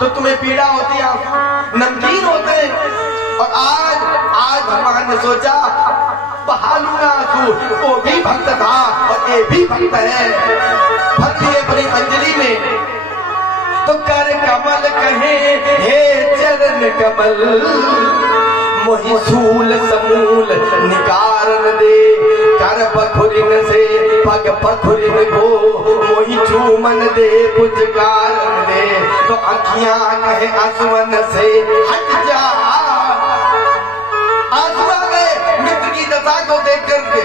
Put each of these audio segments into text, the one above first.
तो तुम्हें पीड़ा होती है, नमकीन होते। और आज भगवान ने सोचा बहा लूंगा आंसू। वो भी भक्त था और ये भी भक्त है। भर लिए अपनी अंजलि में तो कर कमल कहे हे चरण कमल, मोहि सूल समूल निकारन दे। कर पखुरिन से पग पखुरिन को, मोहि चूमन दे पुचकारन दे। तो अखियां कहे आसमान से हट जा। आंसू आ गए मित्र की दशा को देख करके।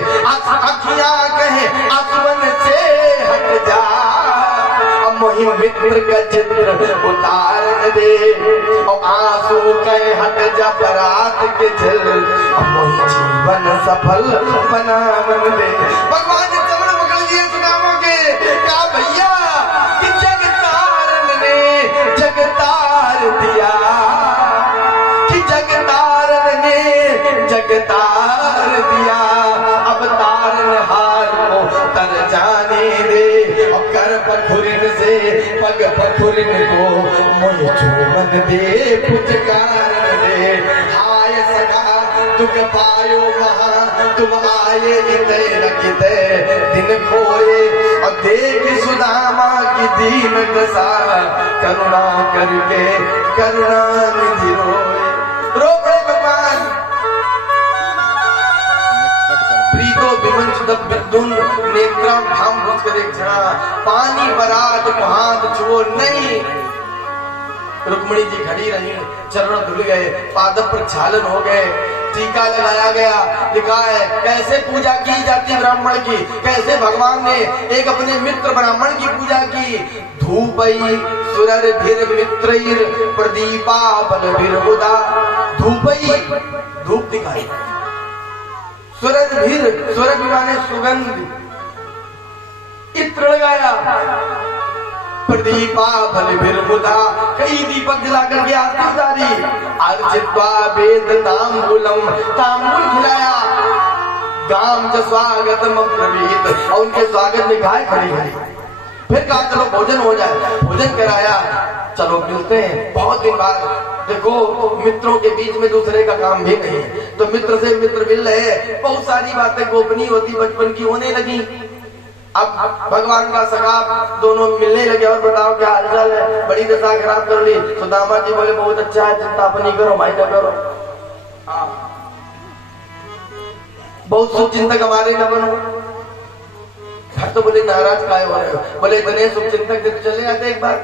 अखियां कहे आसमान से हट जा। मोहि मित्र का चित्र उतारन दे। और आंसू कहे हट जा बरात के झल, मोहि जीवन सफल बनावन दे। भगवान ने चरण पकड़ लिए सुदामा के, कहा भैया कि जगतारन ने जगतार दिया, कि जगतारन ने जगतार दिया। अब तारन हार को तर जाने दे। और कर पखुरिन से पग पखुरिन को, मोहि चूमन दे पुचकारन दे। हाय सखा दुख पायो महा, तुम आए इते न किते दिन खोए। और देख सुदामा की दीन दशा, करुणा करके करुणा निधि रोए। रो पड़े भगवान। प्रीतो विमन सुदब विद्युन नेत्रा धाम भूत कर एक जना, पानी बरात को हाथ छुओ नहीं। रुक्मणी जी खड़ी रही, चरण धुल गए, पाद पर छालन हो गए, टीका लगाया गया। लिखा है कैसे पूजा की जाती ब्राह्मण की, कैसे भगवान ने एक अपने मित्र ब्राह्मण की पूजा की। धूपई सुरर भीर मित्रैर प्रदीपा बल भीर मुदा। धूपई धूप दिखाई, सुरज भीर सुरज माने सुगंध, इत्र लगाया। प्रदीपा बल भीर मुदा, कई दीपक जला करके आरती उतारी। अर्चित्वा वेद तांबूलम, तांबूल खिलाया। गाम च स्वागतम अब्रवीत, और उनके स्वागत में गाय खड़ी गई। फिर कहा चलो भोजन हो जाए, भोजन कराया। चलो मिलते हैं बहुत दिन बाद। देखो मित्रों के बीच में दूसरे का काम भी नहीं है, तो मित्र से मित्र मिल रहे, बहुत सारी बातें गोपनीय होती बचपन की होने लगी। अब भगवान का सखा दोनों मिलने लगे। और बताओ क्या हालचाल है, बड़ी दशा खराब कर ली। सुदामा जी बोले बहुत अच्छा है, चिंता अपनी करो, माइटा करो। बहुत शुभ चिंतक हमारे न बनो। तो बोले नाराज काय हो रहे हो? बोले इतने शुभ चिंतक थे तो चले जाते एक बार।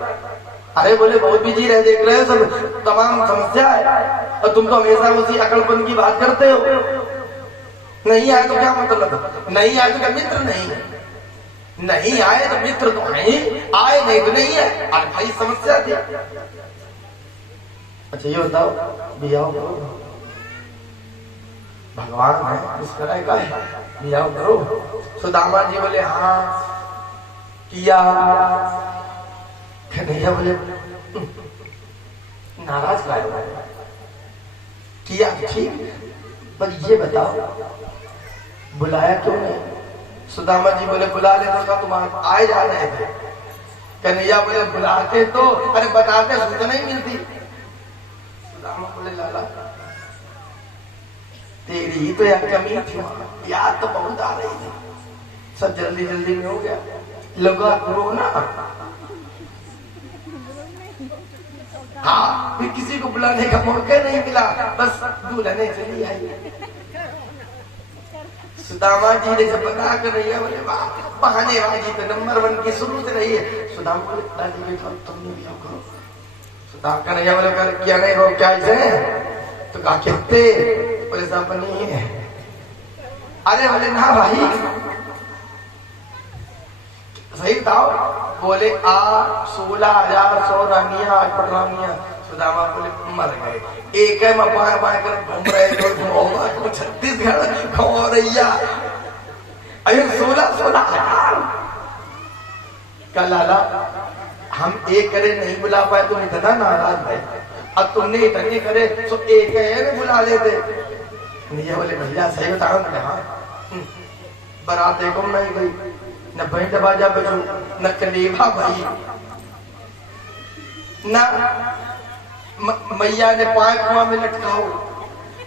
अरे बोले बहुत बिजी रहे, देख रहे हो सब तमाम समस्या है, और तुम तो हमेशा उसी अकलपन की बात करते हो। नहीं आए तो क्या मतलब, नहीं आए तो क्या मित्र नहीं है, नहीं आए तो मित्र तो है, आए नहीं तो नहीं है। अरे भाई समस्या थी। अच्छा ये बताओ बिया भगवान है इस तरह का है, बिया करो। सुदामा जी बोले हाँ किया। कन्हैया बोले नाराज क्या है? किया ठीक, पर ये बताओ बुलाया क्यों नहीं? सुदामा जी बोले बुला ले तो तुम आए जा रहे थे। कन्हैया बोले बुलाते तो, अरे बताते सूचना ही मिलती। सुदामा बोले लाला तेरी ही तो यार कमी थी, याद तो बहुत आ रही थी, सब जल्दी जल्दी में हो गया। लगा करो ना। हाँ फिर किसी को बुलाने का मौका नहीं मिला, बस दुल्हने चली आई। सुदामा जी ने जब बता कर रही है, बोले वाह बहानेबाजी तो नंबर 1 की शुरू से रही है। सुदामा बोले दादी बेटा तुमने भी करो। सुदामा का नहीं बोले कर क्या नहीं हो क्या ऐसे तो कहा कहते बोले सब नहीं है। अरे बोले ना भाई सही बताओ। बोले 16,100 रानियां आज पर रानियां। सुदामा बोले मर गए, एक है मैं बाएं बाएं कर घूम रहे, 36 घूम रैया। अरे 16,000 का लाला हम एक करे नहीं बुला पाए, तुम इतना नाराज भाई। अब तुमने इतने करे तो एक है बुला लेते। नहीं बोले भैया सही बताओ ना। हाँ बारात देखो नहीं गई, न बैंड बाजा बजू, न कलेवा भाई। ना मैया ने पांव कुआं में लटकाओ।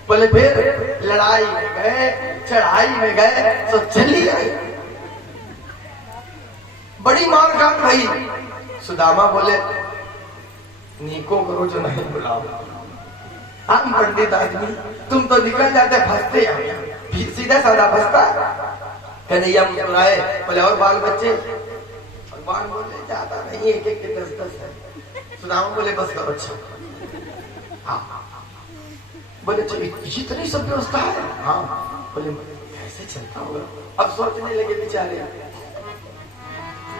बोले फिर लड़ाई में गए, चढ़ाई में गए, तो चली आई, बड़ी मार खान भाई। सुदामा बोले नीको करो जो नहीं बुलाओ, हम पंडित आदमी, तुम तो निकल जाते फंसते, फिर सीधा साधा फंसता। कन्हैया मुस्कुराए, बोले और बाल बच्चे? भगवान बोले ज्यादा नहीं, एक एक के 10-10 है। सुदामा बोले बस करो, अच्छा। हाँ बोले इतनी सब व्यवस्था है? हाँ। बोले कैसे चलता होगा? अब सोचने लगे बेचारे।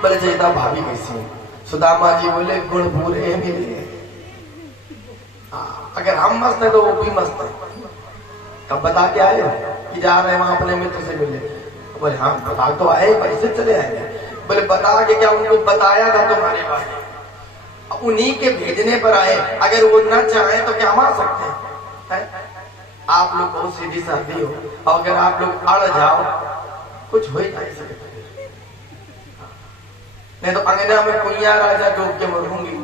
बोले चेता भाभी कैसी है? सुदामा जी बोले गुण पूरे हैं मेरे। अगर हम मस्त है तो वो भी मस्त है। कब बता के आए कि जा रहे हैं वहां अपने मित्र से मिले? बोले हाँ बता तो आए, पैसे चले आए। बोले बता के क्या, उनको बताया था तुम्हारे बारे में, उन्हीं के भेजने पर आए, अगर वो न चाहे तो क्या मार सकते हैं? आप लोग बहुत सीधी सादी हो, और अगर आप लोग अड़ जाओ कुछ हो ही नहीं सकता। नहीं तो अंगना में कुइया राजा डूब के मरूंगी।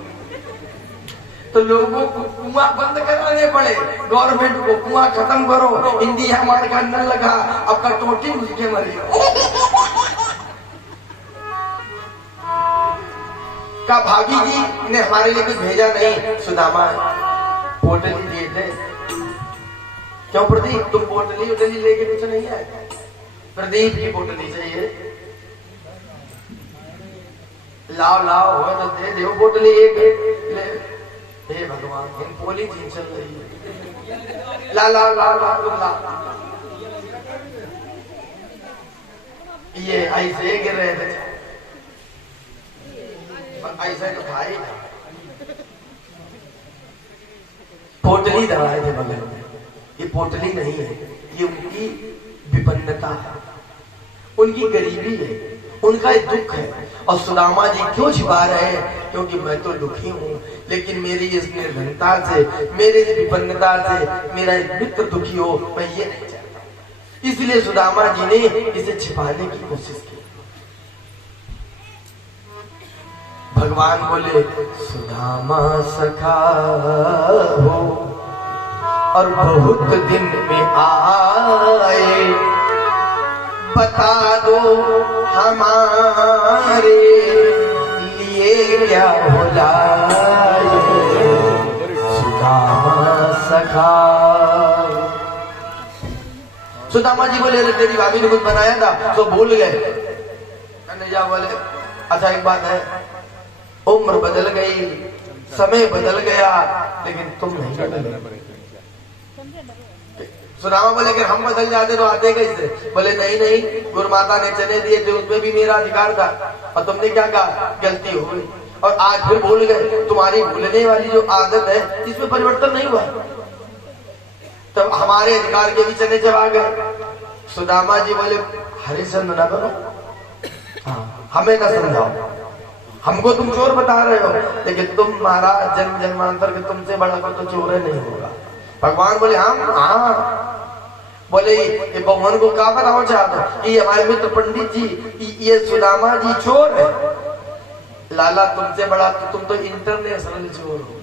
तो लोगों को कुआं बंद कराने पड़े, गवर्नमेंट को कुआं खत्म करो, इंडिया हमारे का न लगा, अब कटोटी उसके मरी का। भाभी जी ने हमारे लिए कुछ भेजा नहीं, सुदामा पोटली दिए थे। क्यों प्रदीप, तुम पोटली उटली लेके कुछ नहीं आए? प्रदीप की पोटली चाहिए, लाओ लाओ हो तो दे दो पोटली एक ले। हे भगवान, इन पोली चीज चल रही है। ला ला ला ला तुम ला। ये ऐसे गिर रहे थे, ऐसा तो भाई पोटली दबाए थे बगल में। ये पोटली नहीं है, ये उनकी विपन्नता है, उनकी गरीबी है, उनका एक दुख है। और सुदामा जी क्यों छिपा रहे हैं? क्योंकि मैं तो दुखी हूँ, लेकिन मेरी इस निर्धनता से, मेरी इस विपन्नता से मेरा एक मित्र दुखी हो, मैं ये नहीं चाहता। इसलिए सुदामा जी ने इसे छिपाने की कोशिश की। भगवान बोले सुदामा सखा हो और बहुत दिन में आए, बता दो हमारे लिए क्या हो लाए, सुदामा सखा। सुदामा जी बोले तेरी भाभी ने कुछ बनाया था तो भूल गए। कन्हैया बोले अच्छा एक बात है, उम्र बदल गई, समय बदल गया, लेकिन तुम नहीं बदले। सुदामा बोले अगर हम बदल जाते तो आते कैसे? बोले नहीं नहीं, गुरु माता ने चने दिए थे, उसमें भी मेरा अधिकार था, और तुमने क्या कहा? गलती हो गई, और आज फिर भूल गए। तुम्हारी भूलने वाली जो आदत है इसमें परिवर्तन नहीं हुआ, तब हमारे अधिकार के भी चने चबा गए। सुदामा जी बोले हरिश्चंद्र न बनो, हमें न समझाओ, हमको तुम चोर बता रहे हो, लेकिन तुम महाराज जन्म जन्मांतर के तुमसे बड़ा को तो चोर नहीं होगा। भगवान बोले हाँ। बोले ये भगवान को क्या बताओ चाहते? ये हमारे मित्र पंडित जी, ये सुदामा जी चोर है। लाला तुमसे बड़ा तो तुम तो इंटरनेशनल चोर हो।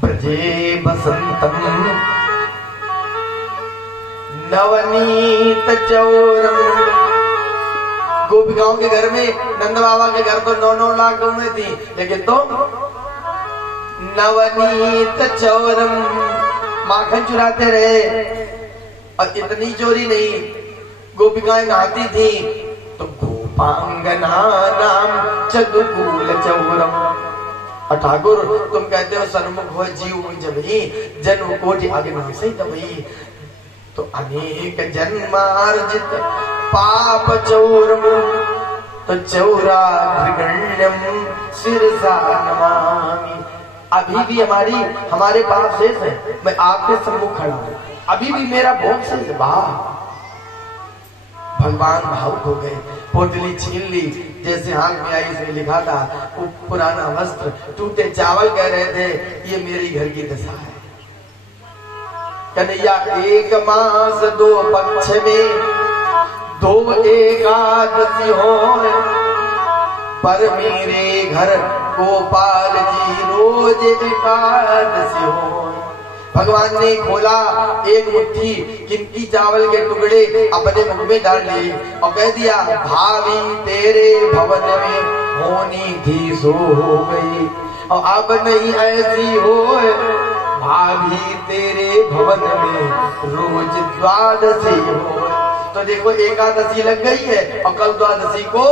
ब्रजे बसंतम नवनीत चौरम। गोपिकाओं के घर में, नंद बाबा के घर तो 9-9 लाख गौएं थी, लेकिन तुम नवनीत चौरम, माखन चुराते रहे। और इतनी चोरी नहीं, गोपिकाएं नहाती थी तो गोपांगना नाम चतुकूल चौरम। और ठाकुर तुम कहते हो सन्मुख हो जीव जब ही जन्म कोटि आगे नहीं सही तभी, तो अनेक जन्मार्जित पाप चौरम, तो चौरा त्रिगण्यम सिरसा नमामि। अभी भी हमारे पाप शेष है, मैं आपके सम्मुख खड़ा हूं, अभी भी मेरा भोग शेष है। भगवान भावुक हो गए, पोटली छीन ली, जैसे हाथ में आई इसमें लिखा था, वो पुराना वस्त्र, टूटे चावल कह रहे थे ये मेरी घर की दशा है। कन्हैया 1 मास 2 पक्ष में 2 एकादशी हो, पर मेरे घर गोपाल जी रोज एकादशी हो। भगवान ने खोला, एक मुट्ठी किनकी चावल के टुकड़े अपने मुख में डाल लिए और कह दिया, भाभी तेरे भवन में होनी थी सो हो गई और अब नहीं ऐसी हो, भाभी तेरे भवन में रोज द्वादशी हो। तो देखो एकादशी लग गई है और कल द्वादशी को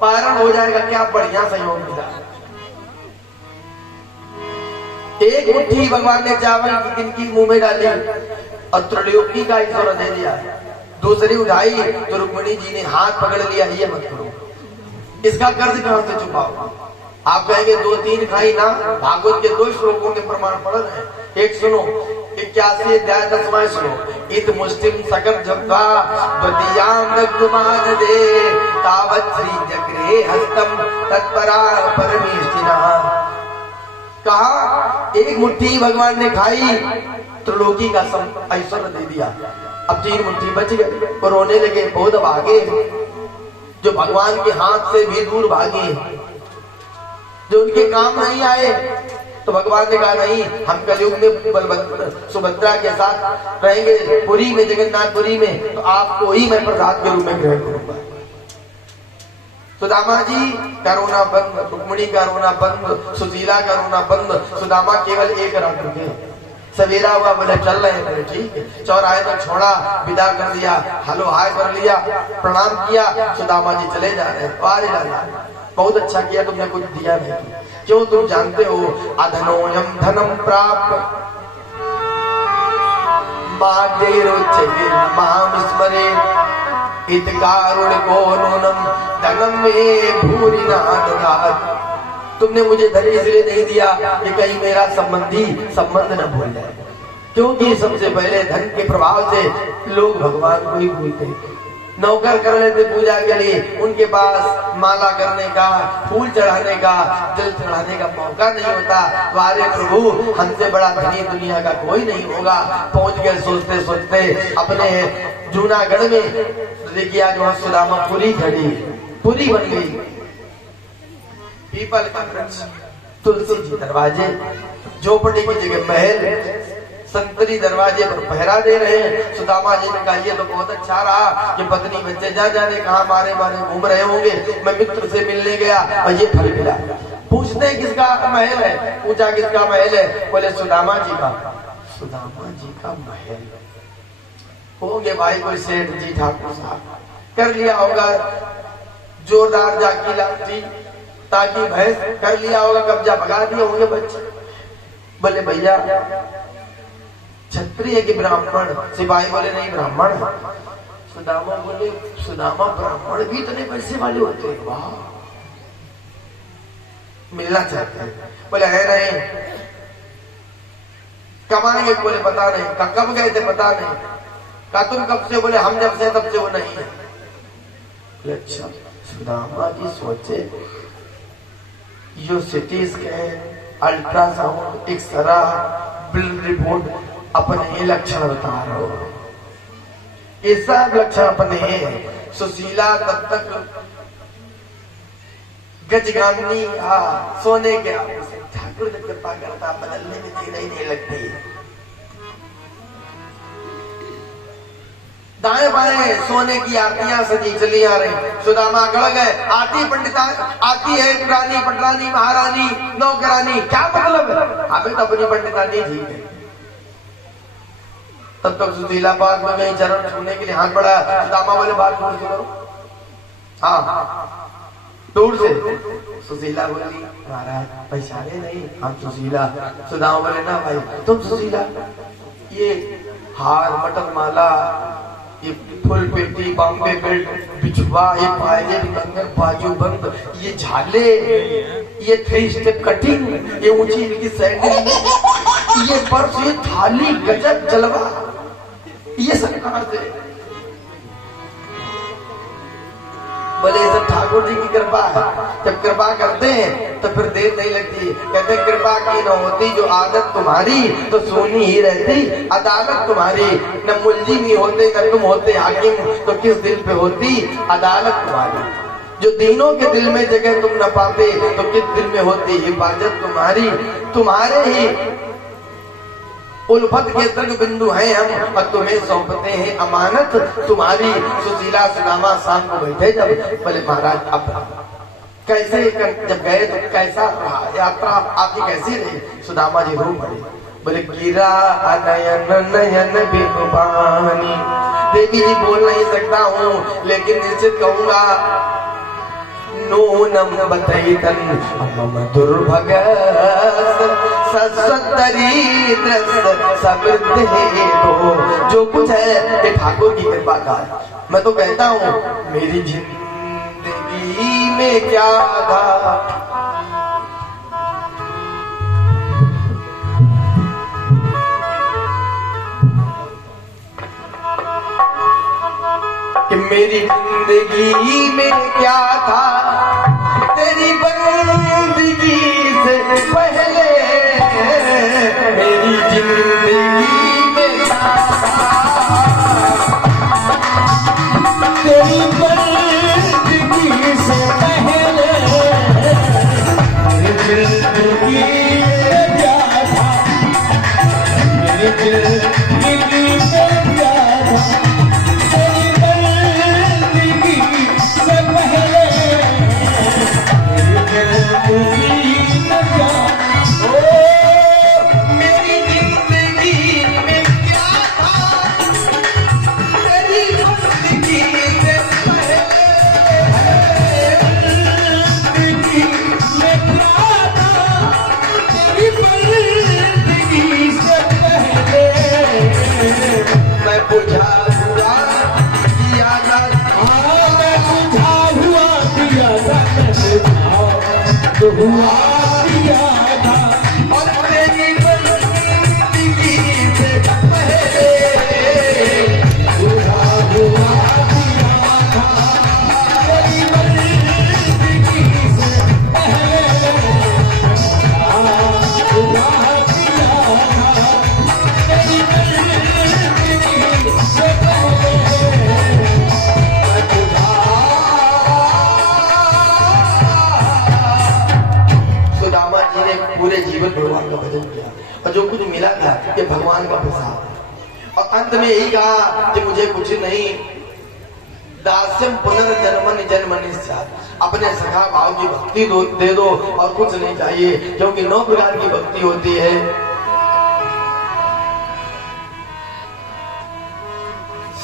पारण हो जाएगा। क्या बढ़िया संयोग मिला। एक मुट्ठी भगवान ने चावल की किनकी मुंह में डाली और त्रैलोकी का ईश्वर दे दिया। दूसरी उठाई तो रुक्मिणी जी ने हाथ पकड़ लिया, ये मत करो, इसका कर्ज कहां से चुकाओ। आप कहेंगे 2-3 खाई ना, भागवत के 2 श्लोकों के प्रमाण पढ़ रहे हैं। एक सुनो, 81 अध्याय 10वां श्लोक, इत मुस्लिम सकट जब्बा द्वितीयाम नग्मान दे तावत् श्री जगरे हस्तम तत्परा परमेष्टिना। कहा एक मुट्ठी भगवान ने खाई, त्रिलोकी का ऐश्वर्य दे दिया। अब 3 मुट्ठी बच गए और रोने लगे। बहुत भागे जो भगवान के हाथ से भी दूर भागे, जो उनके काम नहीं आए। तो भगवान ने कहा नहीं, हम कलयुग में बलभद्र सुभद्रा के साथ रहेंगे पुरी में, जगन्नाथपुरी में, तो आपको ही मैं प्रसाद के रूप में ग्रहण करूंगा। सुदामा जी का रोना बंद, रुक्मिणी का रोना बंद, सुशीला का रोना बंद। सुदामा केवल एक रात रुके। सवेरा हुआ, बोले चल रहे हैं, बोले ठीक है। चौराहे तक छोड़ा, विदा कर दिया, हलो हाय कर लिया, प्रणाम किया। सुदामा जी चले जा रहे हैं। अरे लाला बहुत अच्छा किया, तुमने कुछ दिया नहीं। क्यों? तुम जानते हो अधनोयम धनम प्राप्त मादेरोच्चये माम स्मरे इत कारुण को नूनम धनम में भूरि ना ददात। तुमने मुझे धन इसलिए नहीं दिया कि कहीं मेरा संबंधी संबंध न भूल जाए, क्योंकि सबसे पहले धन के प्रभाव से लोग भगवान को ही भूलते। नौकर कर लेते पूजा के लिए, उनके पास माला करने का, फूल चढ़ाने का, जल चढ़ाने का मौका नहीं होता। वारे प्रभु हमसे बड़ा धनी दुनिया का कोई नहीं होगा। पहुंच गए सोचते सोचते अपने जूनागढ़ में। देखिए आज वहां सुदामा पुरी खड़ी, पुरी बन गई। पीपल का वृक्ष, तुलसी जी दरवाजे, झोपड़ी की जगह महल, संतरी दरवाजे पर पहरा दे रहे हैं। सुदामा जी ने कहा ये तो बहुत अच्छा रहा कि पत्नी बच्चे जा जाने कहा मारे मारे घूम रहे होंगे, मैं मित्र से मिलने गया और ये फल मिला। पूछते हैं किसका महल है? पूछा किसका महल है? बोले सुदामा जी का। सुदामा जी का महल होंगे भाई कोई सेठ जी ठाकुर साहब, कर लिया होगा जोरदार जाकी लाठी ताकि भैंस, कर लिया होगा कब्जा, भगा दिए होंगे बच्चे। बोले भैया क्षत्रिय के ब्राह्मण? सिपाही बोले नहीं ब्राह्मण। सुदामा बोले सुदामा ब्राह्मण भी इतने पैसे वाले होते हैं? वाह, मिलना चाहते हैं। बोले है नहीं, कमाएंगे? बोले पता नहीं। कब गए थे? पता नहीं। कहा तुम कब से? बोले हम जब से तब से वो नहीं है। अच्छा। सुदामा जी सोचे यो CT scan, ultrasound, x-ray, blood report अपने लक्षण बता रहे हो, ये सब लक्षण अपने हैं। सुशीला तब तक गजगामिनी सोने के ठाकुर ने कृपा करता, बदलने में देर ही नहीं लगती। दाएं बाएं सोने की आरतियां सजी चली आ रही। सुदामा गड़ गए। आती पंडिता, आती है रानी, पटरानी, महारानी, नौकरानी, क्या मतलब है? हमें तो अपनी पंडितानी ठीक है। तब तक सुशीला बात में गई, चरण छूने के लिए हाथ बढ़ाया। सुदामा बोले बात दूर से करो। हाँ दूर से। सुशीला बोली महाराज पहचाने नहीं हम सुशीला। सुदामा बोले ना भाई तुम सुशीला, ये हार, मटन माला, ये फुल पेटी, बॉम्बे बेल्ट, बिछुआ, ये पायजेब, कंगन, बाजू बंद, ये झाले, ये 3 स्टेप कटिंग, ये ऊंची की सैंडल, ये पर्स, ये थाली, गजब जलवा, ये सब कहां से? बोले सब ठाकुर जी की कृपा है। जब कृपा करते हैं तो फिर देर नहीं लगती। कहते कृपा की न होती जो आदत तुम्हारी तो सोनी ही रहती अदालत तुम्हारी। न मुल्जी भी होते न तुम होते हाकिम तो किस दिल पे होती अदालत तुम्हारी। जो तीनों के दिल में जगह तुम न पाते तो किस दिल में होती हिफाजत तुम्हारी। तुम्हारे ही उल्फत के तक बिंदु हैं हम और तुम्हें सौंपते हैं अमानत तुम्हारी। सुशीला सुदामा शाम को बैठे जब बोले महाराज अब कैसे जब गए तो कैसा रहा यात्रा आपकी कैसी रही? सुदामा जी रो पड़े, बोले गिरा नयन नयन बिनु पानी। देवी जी बोल नहीं सकता हूँ लेकिन निश्चित कहूंगा नूनम बतैतन मम दुर्भग समृद्ध है तो जो कुछ है ये ठाकुर की कृपा का है। मैं तो कहता हूँ मेरी जिंदगी में क्या था कि मेरी जिंदगी में क्या था तेरी बंदगी से पहले। मेरी जिंदगी में क्या था तेरी बंदगी से पहले। मेरी जिंदगी में क्या था मेरी जिंदगी में क्या था हुआ दिया था और तेरी बंदगी से पहले हुआ दिया था तेरी बंदगी से पहले हुआ दिया था तेरी बंदगी से पहले। पूरे जीवन भगवान का भजन किया और जो कुछ मिला था ये भगवान का प्रसाद है। और अंत में यही कहा कि मुझे कुछ नहीं दास्यम पुनर्जन्मनि जन्मनि स्यात्। अपने सखा भाव की भक्ति दे दो और कुछ नहीं चाहिए क्योंकि 9 प्रकार की भक्ति होती है।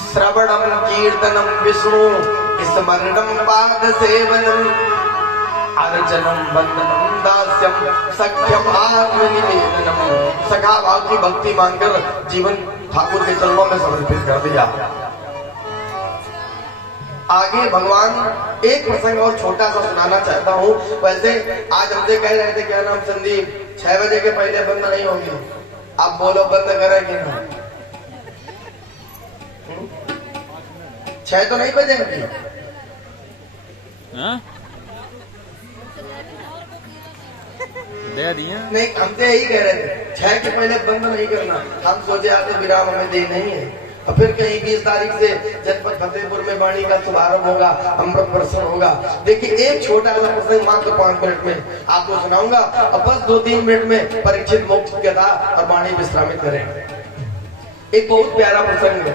श्रवणम कीर्तनम विष्णु स्मरणम पाद सेवनम अर्चनम वंदनम दास्यम सख्यम आत्मनिवेदनम। सखा भाव की भक्ति मांगकर जीवन ठाकुर के चरणों में समर्पित कर दिया। आगे भगवान एक प्रसंग और छोटा सा सुनाना चाहता हूँ। वैसे आज हमसे कह रहे थे क्या नाम संदीप 6 बजे के पहले बंद नहीं होगी। आप बोलो बंद करेंगे ना 6 तो नहीं बजेंगे। नहीं हमसे यही कह रहे थे 6 के पहले बंद नहीं करना। हम सोचे आते विराम हमें दे नहीं है और फिर कहीं 20 तारीख से जनपद फतेहपुर में वाणी का शुभारंभ होगा, अमृत वर्षण होगा। देखिए एक छोटा सा प्रसंग मात्र 5 मिनट में आपको सुनाऊंगा और बस 2-3 मिनट में परीक्षित मोक्ष कथा और वाणी विश्रामित करें। एक बहुत प्यारा प्रसंग है।